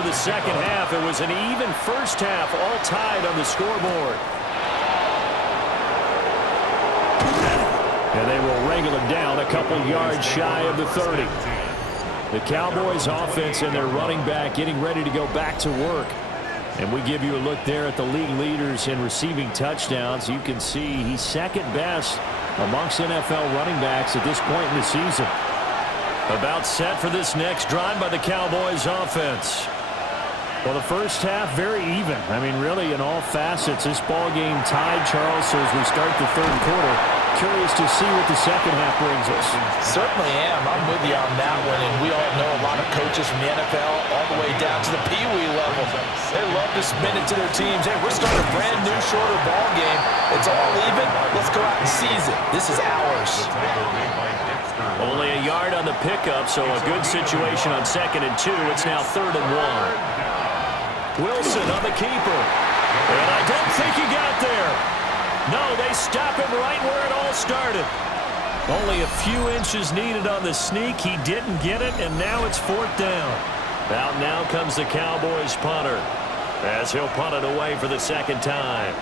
for the second half. It was an even first half, all tied on the scoreboard. And they will wrangle it down a couple yards shy of the 30. The Cowboys offense and their running back getting ready to go back to work. And we give you a look there at the league leaders in receiving touchdowns. You can see he's second best amongst NFL running backs at this point in the season. About set for this next drive by the Cowboys offense. Well, the first half very even. I mean, really in all facets, this ball game tied, Charles. So as we start the third quarter, curious to see what the second half brings us. Certainly am. I'm with you on that one. And we all know a lot of coaches from the NFL all the way down to the Pee-wee level. They love to spin it to their teams. Hey, we're starting a brand new, shorter ball game. It's all even. Let's go out and seize it. This is ours. Only a yard on the pickup, so a good situation on 2nd and 2. It's now 3rd and 1. Wilson on the keeper. And I don't think he got there. No, they stop him right where it all started. Only a few inches needed on the sneak. He didn't get it, and now it's 4th down. Out now comes the Cowboys punter, as he'll punt it away for the second time.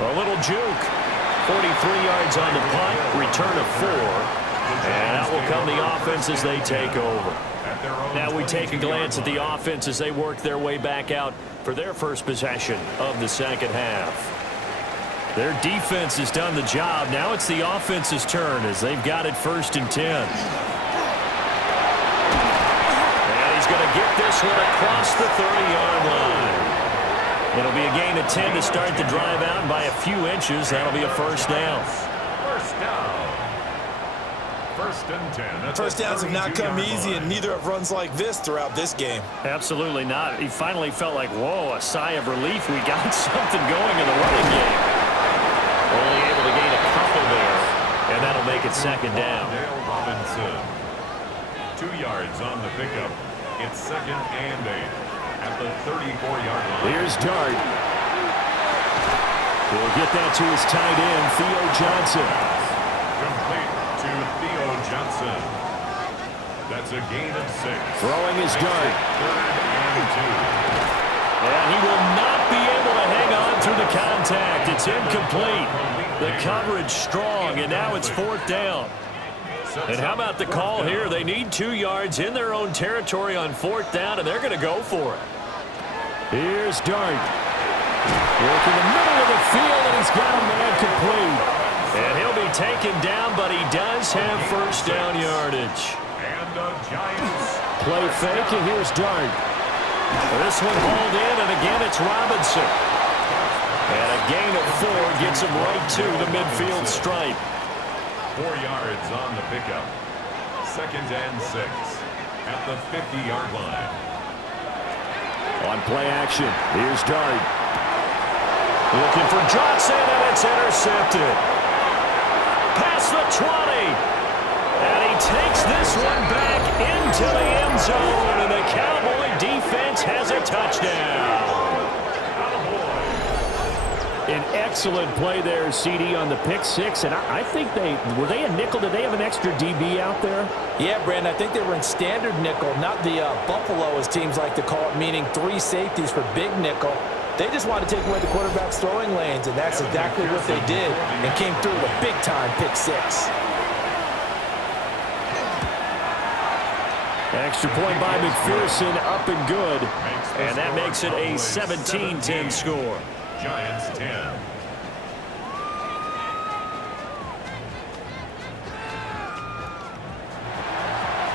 A little juke. 43 yards on the punt, return of 4. And out will come the offense as they take over. Now we take a glance at the offense as they work their way back out for their first possession of the second half. Their defense has done the job. Now it's the offense's turn as they've got it 1st and 10. And he's going to get this one across the 30-yard line. It'll be a gain of 10 to start the drive out, and by a few inches, that'll be a 1st down. First down. 1st and 10. First downs have not come easy, and neither have runs like this throughout this game. Absolutely not. He finally felt like, whoa, a sigh of relief. We got something going in the running game. Only able to gain a couple there, and that'll make it 2nd down. Dale Robinson. 2 yards on the pickup. It's 2nd and 8 at the 34-yard line. Here's Dart. He'll get that to his tight end, Theo Johnson. Complete to Theo Johnson. That's a gain of 6. Throwing his Dart. 3rd and 2. And he will not be able to hang on through the contact. It's incomplete. The coverage strong, and now it's 4th down. And how about the call here? They need 2 yards in their own territory on 4th down, and they're going to go for it. Here's Dart. Working the middle of the field, and he's got a man complete. And he'll be taken down, but he does have 1st down yardage. And the Giants. Play fake, and here's Dart. This one hauled in, and again it's Robinson. And a gain of 4 gets him right to the midfield stripe. 4 yards on the pickup. 2nd and 6 at the 50-yard line. On play action, here's Dart. Looking for Johnson, and it's intercepted. Past the 20. And he takes this one back into the end zone, and the Cowboy defense has a touchdown. An excellent play there, CD, on the pick 6, and I think were they a nickel? Did they have an extra DB out there? Yeah, Brandon, I think they were in standard nickel, not the Buffalo, as teams like to call it, meaning 3 safeties for big nickel. They just wanted to take away the quarterback's throwing lanes, and that's exactly what they did, and came through with a big-time pick 6. Extra point by McPherson, up and good, and that makes it a 17-10 score. Giants 10.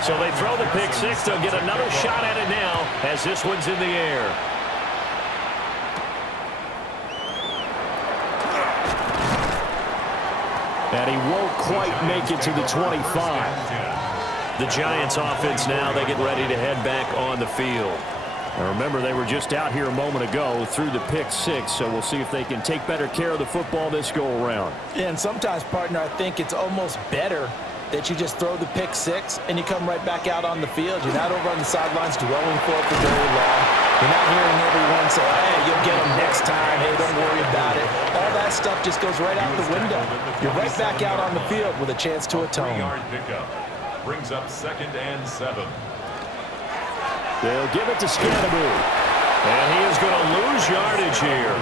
So they throw the pick 6. They'll get another shot at it now as this one's in the air. And he won't quite make it to the 25. The Giants offense now, they get ready to head back on the field. Now remember, they were just out here a moment ago through the pick 6, so we'll see if they can take better care of the football this go-around. Yeah, and sometimes, partner, I think it's almost better that you just throw the pick 6 and you come right back out on the field. You're not over on the sidelines dwelling for it for very long. You're not hearing everyone say, hey, you'll get them next time. Hey, don't worry about it. All that stuff just goes right out the window. You're right back out on the field with a chance to atone. 3-yard pickup brings up 2nd and 7. They'll give it to Scannaboo. And he is going to lose yardage here.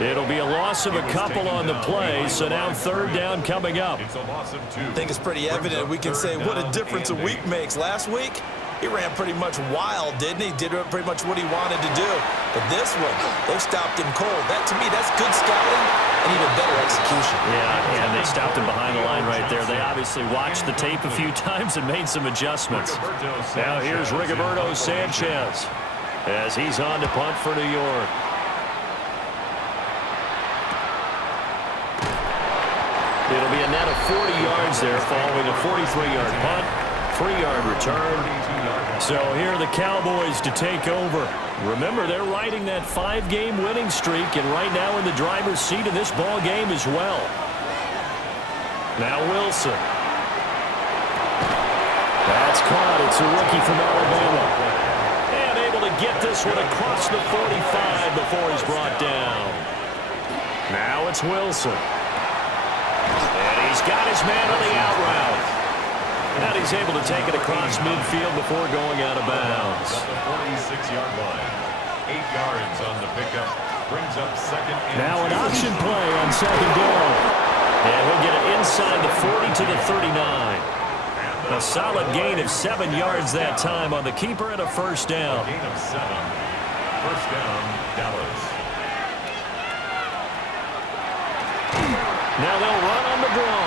It'll be a loss of a couple on the play, so now 3rd down coming up. It's a loss of 2. I think it's pretty evident. We can say what a difference a week makes. Last week, he ran pretty much wild, didn't he? Did pretty much what he wanted to do. But this one, they stopped him cold. That, to me, that's good scouting and even better execution. Yeah, and they stopped him behind the line right there. They obviously watched the tape a few times and made some adjustments. Now here's Rigoberto Sanchez as he's on to punt for New York. It'll be a net of 40 yards there following a 43-yard punt, 3-yard return. So here are the Cowboys to take over. Remember, they're riding that 5-game winning streak, and right now in the driver's seat in this ball game as well. Now Wilson. That's caught. It's a rookie from Alabama. And able to get this one across the 45 before he's brought down. Now it's Wilson. And he's got his man on the out route. And he's able to take it across midfield before going out of bounds. At the 46-yard line. 8 yards on the pickup. Brings up 2nd and 2. Now an option play on 2nd down. And he'll get it inside the 40 to the 39. A solid gain of 7 yards that time on the keeper and a 1st down. A gain of 7. 1st down, Dallas. Now they'll run on the draw.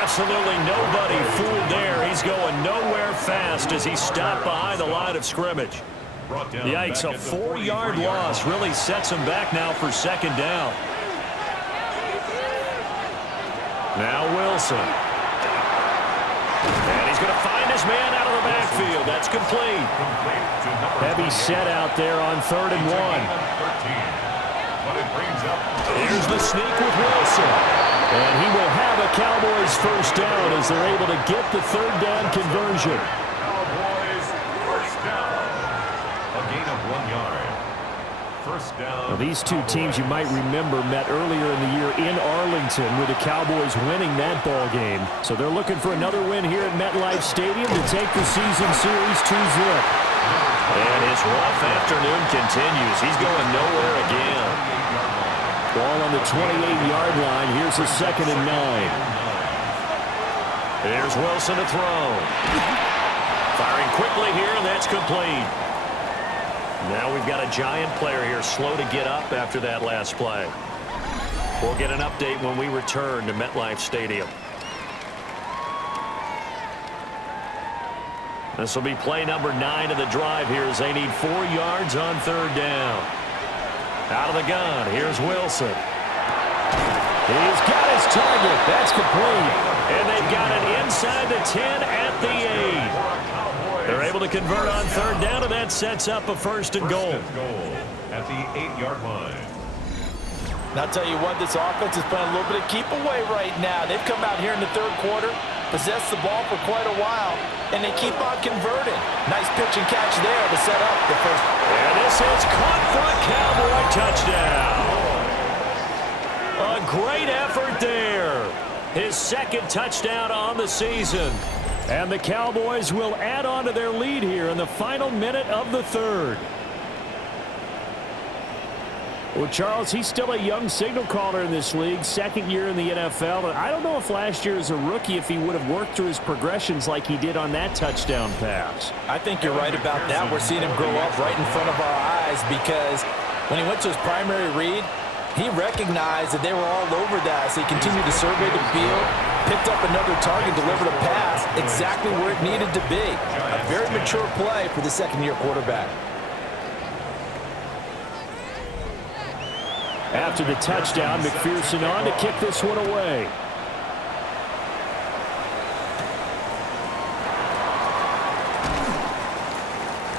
Absolutely nobody fooled there. He's going nowhere fast as he stopped behind the line of scrimmage. Yikes, a 4-yard loss really sets him back now for 2nd down. Now Wilson. And he's going to find his man out of the backfield. That's complete. Heavy set out there on 3rd and 1. Here's the sneak with Wilson. And he will have a Cowboys 1st down as they're able to get the 3rd down conversion. Cowboys 1st down. A gain of 1 yard. 1st down. Now, these two teams you might remember met earlier in the year in Arlington with the Cowboys winning that ball game. So they're looking for another win here at MetLife Stadium to take the season series 2-zip. And his rough afternoon continues. He's going nowhere again. Ball on the 28-yard line. Here's a 2nd and 9. Here's Wilson to throw. Firing quickly here, and that's complete. Now we've got a Giant player here slow to get up after that last play. We'll get an update when we return to MetLife Stadium. This will be play number 9 of the drive here as they need 4 yards on 3rd down. Out of the gun, here's Wilson. He's got his target. That's complete. And they've got it inside the 10 at the 8. They're able to convert on 3rd down, and that sets up a 1st and goal. At the 8-yard line. And I'll tell you what, this offense is playing a little bit of keep away right now. They've come out here in the 3rd quarter, possessed the ball for quite a while, and they keep on converting. Nice pitch and catch there to set up the 1st. And this is caught for a Cowboy touchdown. A great effort there. His 2nd touchdown on the season. And the Cowboys will add on to their lead here in the final minute of the 3rd. Well, Charles, he's still a young signal caller in this league, 2nd year in the NFL. But I don't know if last year as a rookie if he would have worked through his progressions like he did on that touchdown pass. I think you're right about that. We're seeing him grow up right in front of our eyes because when he went to his primary read, he recognized that they were all over that. So he continued to survey the field, picked up another target, delivered a pass exactly where it needed to be. A very mature play for the 2nd-year quarterback. After the touchdown, McPherson on to kick this one away.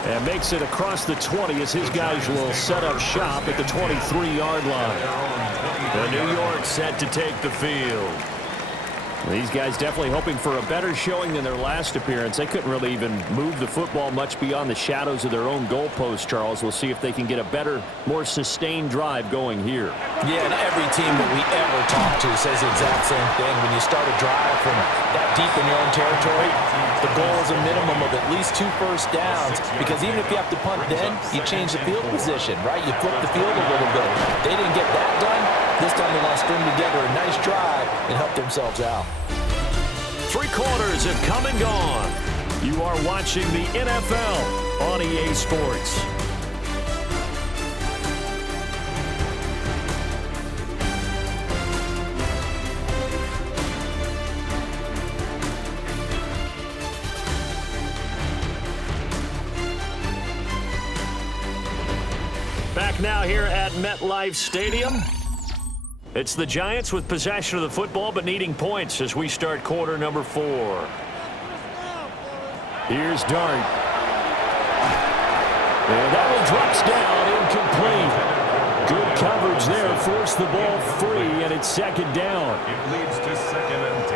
And makes it across the 20 as his guys will set up shop at the 23-yard line. The New York set to take the field. These guys definitely hoping for a better showing than their last appearance. They couldn't really even move the football much beyond the shadows of their own goalpost, Charles. We'll see if they can get a better, more sustained drive going here. Yeah, and every team that we ever talk to says the exact same thing. When you start a drive from that deep in your own territory, the goal is a minimum of at least 2 first downs, because even if you have to punt then, you change the field position, right? You flip the field a little bit. They didn't get that done. This time they want to string together a nice drive and help themselves out. 3 quarters have come and gone. You are watching the NFL on EA Sports. Back now here at MetLife Stadium. It's the Giants with possession of the football but needing points as we start quarter number 4. Here's Dart. And that one drops down, incomplete. Good coverage there, forced the ball free, and it's 2nd down. It leads to 2nd and 10.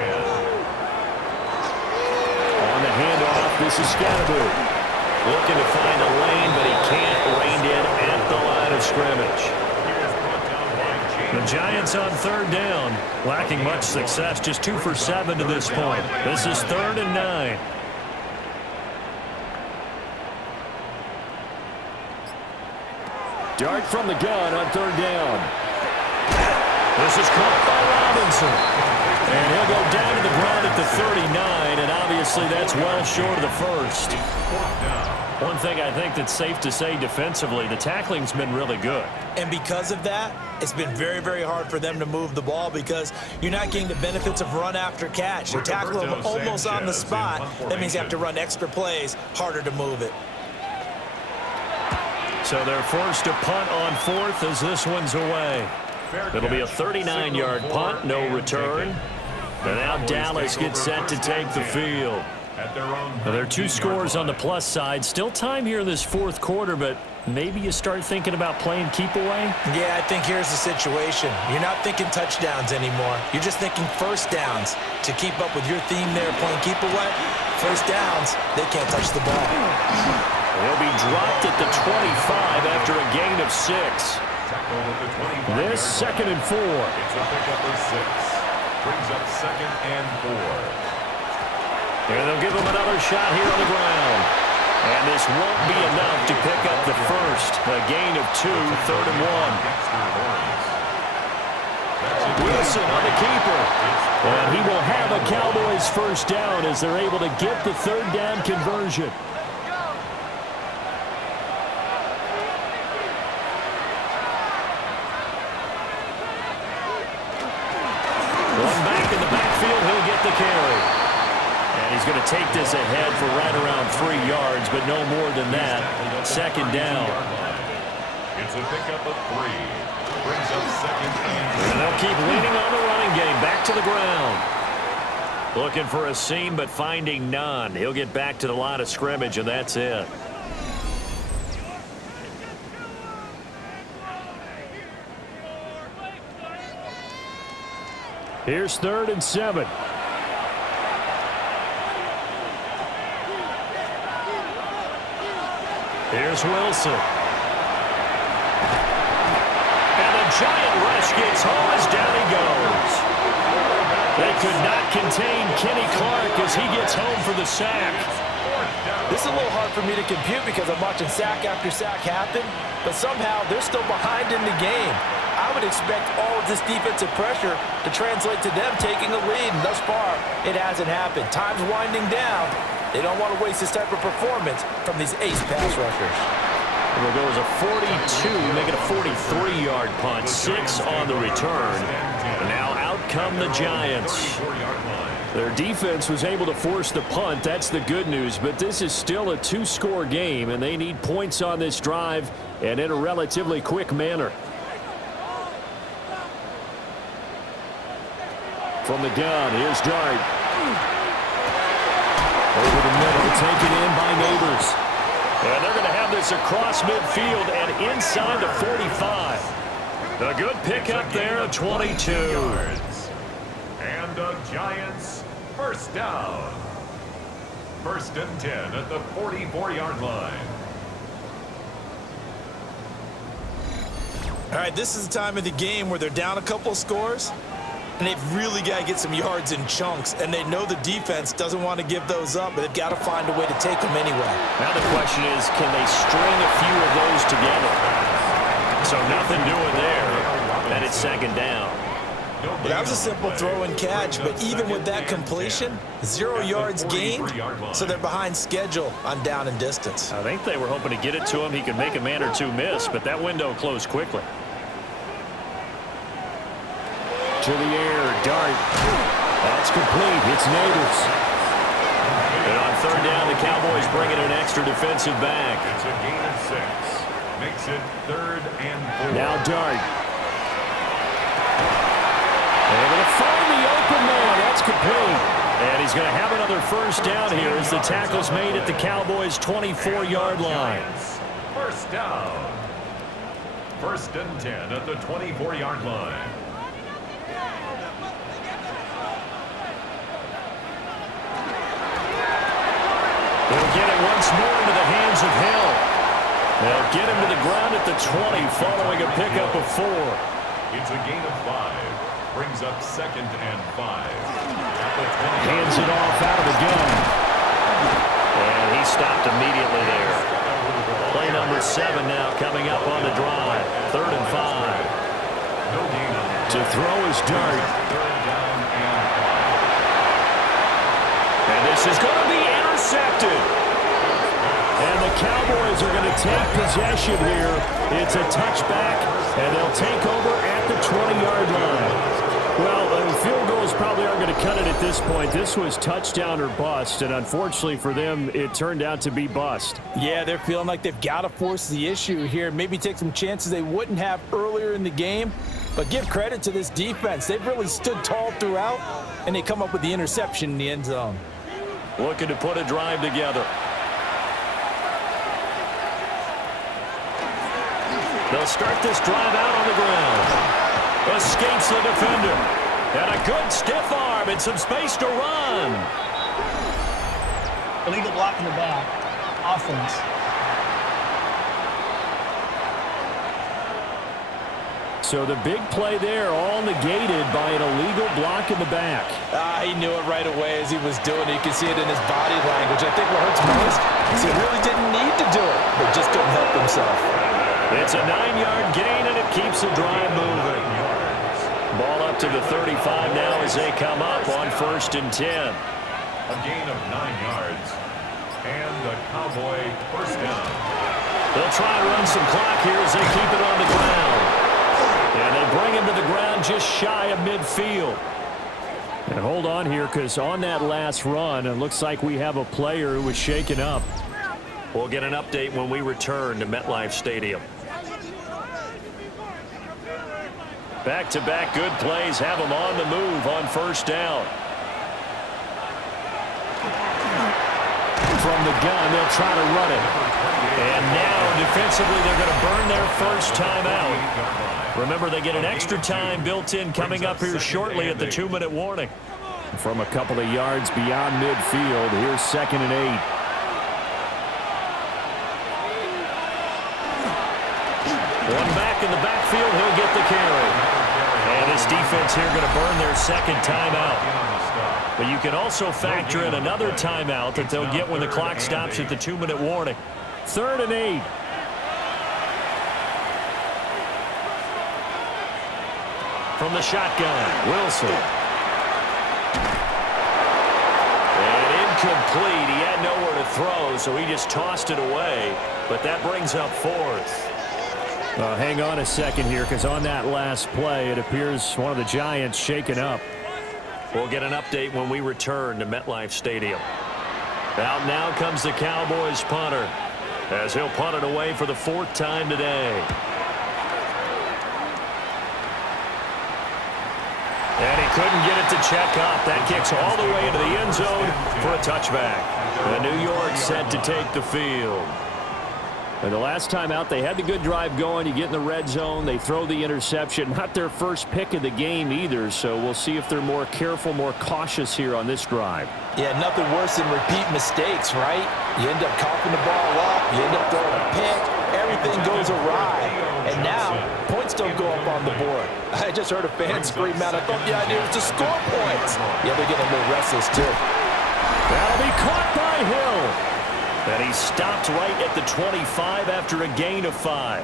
On the handoff, this is Scatterby. Looking to find a lane, but he can't. Reined in at the line of scrimmage. The Giants on 3rd down, lacking much success, just 2 for 7 to this point. This is 3rd and 9. Dart from the gun on 3rd down. This is caught by Robinson. And he'll go down to the ground at the 39, and obviously that's well short of the first. One thing I think that's safe to say defensively, the tackling's been really good. And because of that, it's been very, very hard for them to move the ball because you're not getting the benefits of run after catch. You tackle them almost on the spot. That means you have to run extra plays, harder to move it. So they're forced to punt on 4th as this one's away. It'll be a 39-yard punt, no return. And now Dallas gets set to take the field. Now, there are 2 scores on the plus side. Still time here in this 4th quarter, but maybe you start thinking about playing keep away? Yeah, I think here's the situation. You're not thinking touchdowns anymore. You're just thinking first downs. To keep up with your theme there, playing keep away, first downs, they can't touch the ball. He'll be dropped at the 25 after a gain of 6. This 2nd and 4. It's a pickup of 6. Brings up 2nd and 4. And they'll give him another shot here on the ground. And this won't be enough to pick up the first. A gain of 2, 3rd and 1. Wilson on the keeper. And he will have a Cowboys first down as they're able to get the 3rd down conversion. One back in the backfield, he'll get the carry. And he's going to take this ahead for right around 3 yards, but no more than that. 2nd down. It's a pickup of 3. Brings up 2nd and they'll keep leaning on the running game. Back to the ground. Looking for a seam, but finding none. He'll get back to the line of scrimmage, and that's it. Here's 3rd and 7. Here's Wilson. And the giant rush gets home as down he goes. They could not contain Kenny Clark as he gets home for the sack. This is a little hard for me to compute because I'm watching sack after sack happen, but somehow they're still behind in the game. I would expect all of this defensive pressure to translate to them taking a lead, and thus far, it hasn't happened. Time's winding down. They don't want to waste this type of performance from these ace pass rushers. It'll go as a 42, make it a 43-yard punt. 6 on the return. And now out come the Giants. Their defense was able to force the punt. That's the good news. But this is still a 2-score game, and they need points on this drive and in a relatively quick manner. From the gun, here's Dart. Over the middle, taken in by Neighbors. And they're going to have this across midfield and inside the 45. A good pickup there of 22. And the Giants, first down. 1st and 10 at the 44-yard line. All right, this is the time of the game where they're down a couple of scores, and they've really got to get some yards in chunks, and they know the defense doesn't want to give those up, but they've got to find a way to take them anyway. Now the question is, can they string a few of those together? So nothing doing there, and it's 2nd down. Well, that was a simple throw and catch, but even with that completion, 0 yards gained, so they're behind schedule on down and distance. I think they were hoping to get it to him. He could make a man or two miss, but that window closed quickly. To the air, dart. That's complete. It's Neighbors. And on 3rd down, the Cowboys bring in an extra defensive back. It's a gain of 6. Makes it 3rd and 4. Now dart. They're going to find the open man. That's complete. And he's going to have another first down here as the tackle's made at the Cowboys' 24-yard line. First down. 1st and 10 at the 24-yard line. They'll get it once more into the hands of Hill. They'll get him to the ground at the 20 following a pickup of 4. It's a gain of 5. Brings up 2nd and 5. At the 20. Hands it off out of the gun. And he stopped immediately there. Play number 7 now coming up on the drive. 3rd and 5. No gain on it. To throw his dart. 3rd down and 5. And this is going to be intercepted. And the Cowboys are going to take possession here. It's a touchback, and they'll take over at the 20-yard line. Well, field goals probably aren't going to cut it at this point. This was touchdown or bust, and unfortunately for them, it turned out to be bust. Yeah, they're feeling like they've got to force the issue here, maybe take some chances they wouldn't have earlier in the game. But give credit to this defense. They've really stood tall throughout, and they come up with the interception in the end zone. Looking to put a drive together. They'll start this drive out on the ground. Escapes the defender. And a good stiff arm and some space to run. Illegal block in the back. Offense. So the big play there, all negated by an illegal block in the back. He knew it right away as he was doing it. You can see it in his body language. I think what hurts most is he really didn't need to do it, but just couldn't help himself. It's a 9-yard gain, and it keeps the drive moving. Ball up to the 35 now as they come up on 1st and 10. A gain of 9 yards. And the Cowboy first down. They'll try and run some clock here as they keep it on the ground. And they bring him to the ground just shy of midfield. And hold on here, because on that last run, it looks like we have a player who was shaken up. We'll get an update when we return to MetLife Stadium. Back-to-back good plays have them on the move on 1st down. From the gun, they'll try to run it. And now, defensively, they're going to burn their first timeout. Remember, they get an extra time built in coming up here shortly at the 2-minute warning. From a couple of yards beyond midfield, here's 2nd and 8. One back in the backfield, he'll get the carry. And this defense here going to burn their 2nd timeout. But you can also factor in another timeout that they'll get when the clock stops at the 2-minute warning. 3rd and 8. From the shotgun, Wilson. And incomplete. He had nowhere to throw, so he just tossed it away. But that brings up 4th. Hang on a second here, because on that last play, it appears one of the Giants shaken up. We'll get an update when we return to MetLife Stadium. Out now comes the Cowboys punter, as he'll punt it away for the 4th time today. And he couldn't get it to check up. That kicks all the way into the end zone for a touchback. And New York set to take the field. And the last time out, they had the good drive going. You get in the red zone, they throw the interception. Not their first pick of the game either, so we'll see if they're more careful, more cautious here on this drive. Yeah, nothing worse than repeat mistakes, right? You end up coughing the ball up, you end up throwing a pick, everything goes awry. And now, points don't go up on the board. I just heard a fan scream out, I thought the idea was to score points. Yeah, they're getting a little restless too. That'll be caught by Hill. And he stopped right at the 25 after a gain of 5.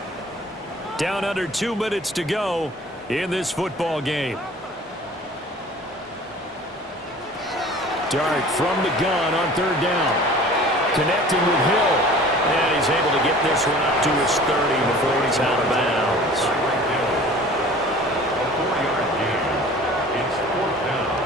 Down under 2 minutes to go in this football game. Dart from the gun on 3rd down. Connecting with Hill. And he's able to get this one up to his 30 before he's out of bounds. A 4-yard gain. It's 4th down.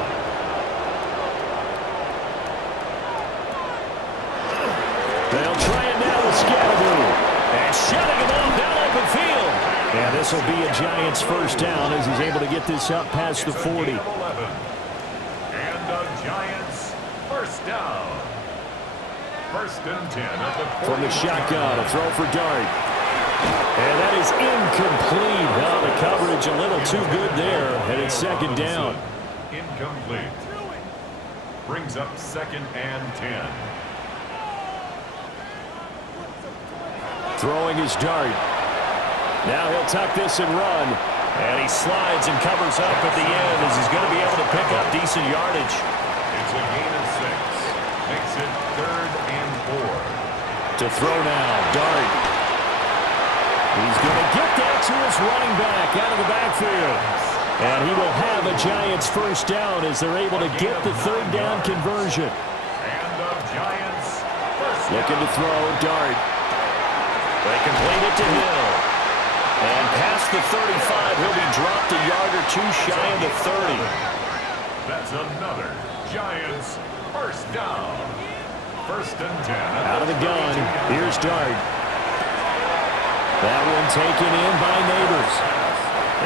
They'll try it now with Scatteroo. And shutting him off down open field. And this will be a Giants first down as he's able to get this up past the 40. And the Giants first down. 1st and 10 at the 40. From the shotgun, a throw for Dart. And that is incomplete. Oh, the coverage a little too good there. And it's 2nd down. Incomplete. Brings up 2nd and 10. Throwing his Dart. Now he'll tuck this and run. And he slides and covers up at the end as he's going to be able to pick up decent yardage. It's a gain of 6. Makes it 3rd and 4. To throw now, Dart. He's going to get that to his running back out of the backfield. And he will have a Giants first down as they're able to get the 3rd down conversion. And the Giants first down. Looking to throw, Dart. They complete it to Hill. And past the 35, he'll be dropped a yard or two shy of the 30. That's another Giants first down. 1st and 10. Out of the gun, here's Dart. That one taken in by Neighbors.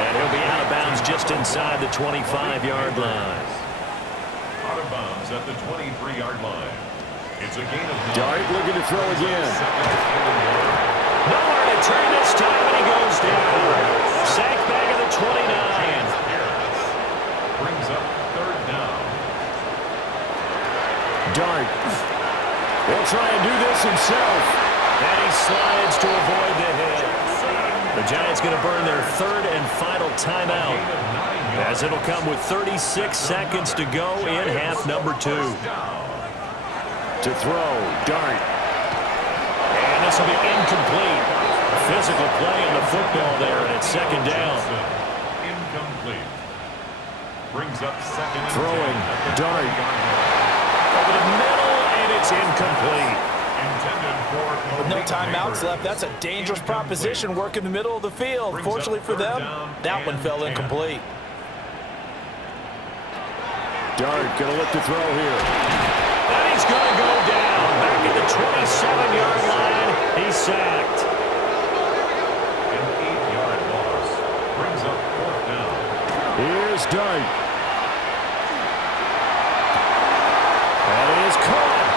And he'll be out of bounds just inside the 25-yard line. Out of bounds at the 23-yard line. It's a gain of 9. Dart looking to throw again. Nowhere to turn this time, and he goes down. Sack back at the 29. Brings up 3rd down. Dart. He'll try and do this himself. And he slides to avoid the hit. The Giants going to burn their 3rd and final timeout, as it'll come with 36 seconds to go in half number 2. To throw, Dart. And this will be incomplete. A physical play on the football there, and it's 2nd down. Incomplete. Brings up 2nd and 10. Throwing, Dart. Over the middle, and it's incomplete. With no timeouts left, that's a dangerous proposition. Work in the middle of the field. Fortunately for them, that one fell incomplete. Dart going to look to throw here. And he's going to go down. Back at the 27-yard line. He's sacked. An 8-yard loss. Brings up 4th down. Here's Dart. And it is caught.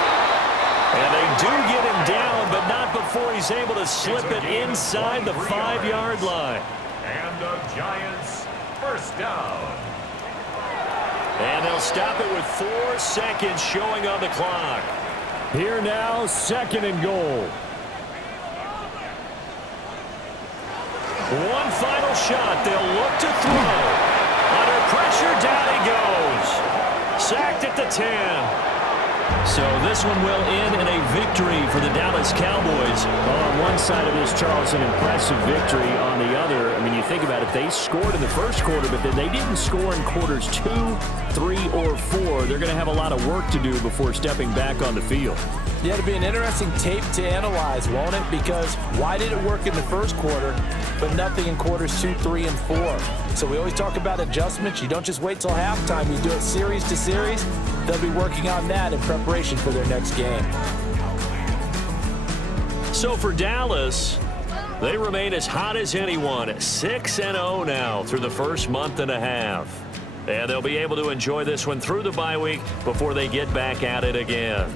And they do get him down, but not before he's able to slip it inside the 5-yard line. And the Giants first down. And they'll stop it with 4 seconds showing on the clock. Here now, 2nd and goal. One final shot. They'll look to throw. Under pressure, down he goes. Sacked at the 10. So this one will end in a victory for the Dallas Cowboys. Well, on one side of this, Charles, an impressive victory. On the other, I mean, you think about it, they scored in the first quarter, but then they didn't score in quarters 2, 3, or 4. They're going to have a lot of work to do before stepping back on the field. Yeah, it'll be an interesting tape to analyze, won't it? Because why did it work in the first quarter, but nothing in quarters 2, 3, and 4? So we always talk about adjustments. You don't just wait till halftime. You do it series to series. They'll be working on that in preparation for their next game. So for Dallas, they remain as hot as anyone, 6-0 now through the first month and a half. And they'll be able to enjoy this one through the bye week before they get back at it again.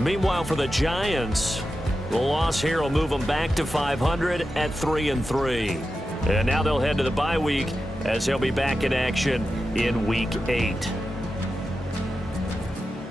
Meanwhile, for the Giants, The loss here will move them back to 500 at 3-3. And now they'll head to the bye week as they'll be back in action in Week 8.